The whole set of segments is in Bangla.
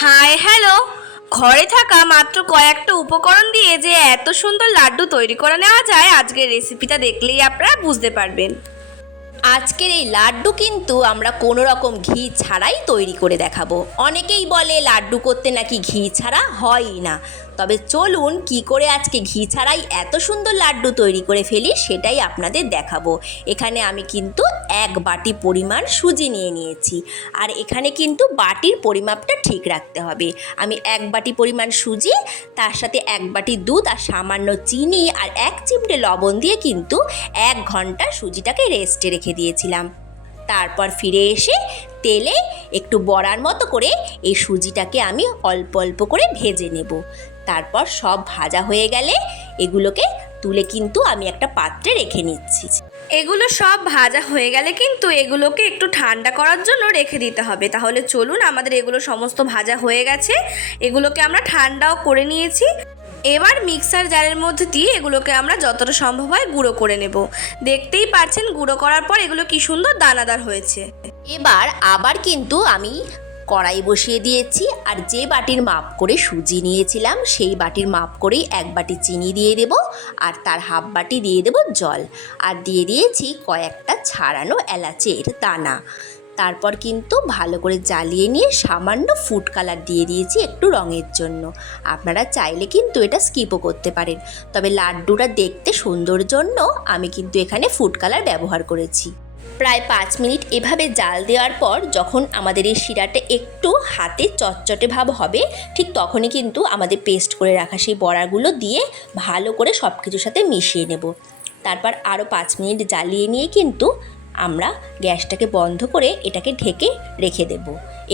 High, hello. ঘরে থাকা মাত্র কয়েকটা উপকরণ দিয়ে যে এত সুন্দর লাড্ডু তৈরি করে নেওয়া যায়, আজকের রেসিপিটা দেখলেই আপনারা বুঝতে পারবেন। আজকের এই লাড্ডু কিন্তু আমরা কোনো রকম ঘি ছাড়াই তৈরি করে দেখাবো। অনেকেই বলে, লাড্ডু করতে নাকি ঘি ছাড়া হয়ই না। তবে চলুন কি করে আজকে ঘি ছাড়াই এত সুন্দর লাড্ডু তৈরি করে ফেলি সেটাই আপনাদের দেখাবো। এখানে আমি কিন্তু এক বাটি পরিমাণ সুজি নিয়ে নিয়েছি। আর এখানে কিন্তু বাটির পরিমাপটা ঠিক রাখতে হবে। আমি এক বাটি পরিমাণ সুজি, তার সাথে এক বাটি দুধ আর সামান্য চিনি আর এক চিমটে লবণ দিয়ে কিন্তু এক ঘণ্টা সুজিটাকে রেস্টে রেখে দিয়েছিলাম। তারপর ফিরে এসে তেলে একটু বড়ার মতো করে এই সুজিটাকে আমি অল্প অল্প করে ভেজে নেব। তারপর সব ভাজা হয়ে গেলে এগুলোকে তুলে কিন্তু আমি একটা পাত্রে রেখে নিচ্ছি। এগুলো সব ভাজা হয়ে গেলে কিন্তু এগুলোকে একটু ঠান্ডা করার জন্য রেখে দিতে হবে। তাহলে চলুন আমাদের এগুলো সমস্ত ভাজা হয়ে গেছে। এগুলোকে আমরা ঠান্ডাও করে নিয়েছি। এবার মিক্সার জারের মধ্যে দিয়ে এগুলোকে আমরা যতটা সম্ভব হয় গুঁড়ো করে নেব। দেখতেই পাচ্ছেন গুঁড়ো করার পর এগুলো কি সুন্দর দানাদার হয়েছে। এবার আবার কিন্তু আমি কড়াই বসিয়ে দিয়েছি আর যে বাটির মাপ করে সুজি নিয়েছিলাম সেই বাটির মাপ করেই এক বাটি চিনি দিয়ে দেব আর তার হাফ বাটি দিয়ে দেব জল আর দিয়ে দিয়েছি কয়েকটা ছাড়ানো এলাচের দানা। তারপর কিন্তু ভালো করে জ্বালিয়ে নিয়ে সামান্য ফুড কালার দিয়ে দিয়েছি একটু রঙের জন্য। আপনারা চাইলে কিন্তু এটা স্কিপও করতে পারেন। তবে লাড্ডুটা দেখতে সুন্দর জন্য আমি কিন্তু এখানে ফুড কালার ব্যবহার করেছি। প্রায় পাঁচ মিনিট এভাবে জাল দেওয়ার পর যখন আমাদের এই শিরাটা একটু হাতে চটচটে ভাব হবে, ঠিক তখনই কিন্তু আমাদের পেস্ট করে রাখা সেই বড়াগুলো দিয়ে ভালো করে সব কিছুর সাথে মিশিয়ে নেব। তারপর আরও পাঁচ মিনিট জ্বালিয়ে নিয়ে কিন্তু আমরা গ্যাসটাকে বন্ধ করে এটাকে ঢেকে রেখে দেব।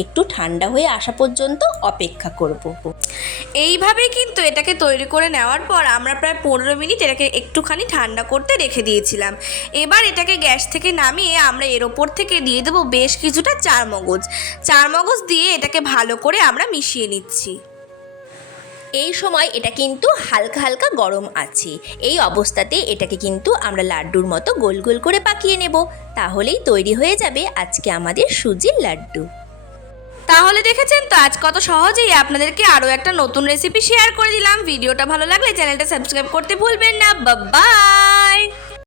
একটু ঠান্ডা হয়ে আসা পর্যন্ত অপেক্ষা করব। এইভাবে কিন্তু এটাকে তৈরি করে নেওয়ার পর আমরা প্রায় পনেরো মিনিট এটাকে একটুখানি ঠান্ডা করতে রেখে দিয়েছিলাম। এবার এটাকে গ্যাস থেকে নামিয়ে আমরা এর ওপর থেকে দিয়ে দেবো বেশ কিছুটা চার মগজ চার মগজ দিয়ে এটাকে ভালো করে আমরা মিশিয়ে নিচ্ছি। এই সময় এটা কিন্তু হালকা হালকা গরম আছে। এই অবস্থাতে এটাকে কিন্তু আমরা লাড্ডুর মতো গোল গোল করে পাকিয়ে নেব। তাহলেই তৈরি হয়ে যাবে আজকে আমাদের সুজির লাড্ডু। তাহলে দেখেছেন তো, আজ কত সহজেই আপনাদেরকে আরও একটা নতুন রেসিপি শেয়ার করে দিলাম। ভিডিওটা ভালো লাগলে চ্যানেলটা সাবস্ক্রাইব করতে ভুলবেন না। বাবা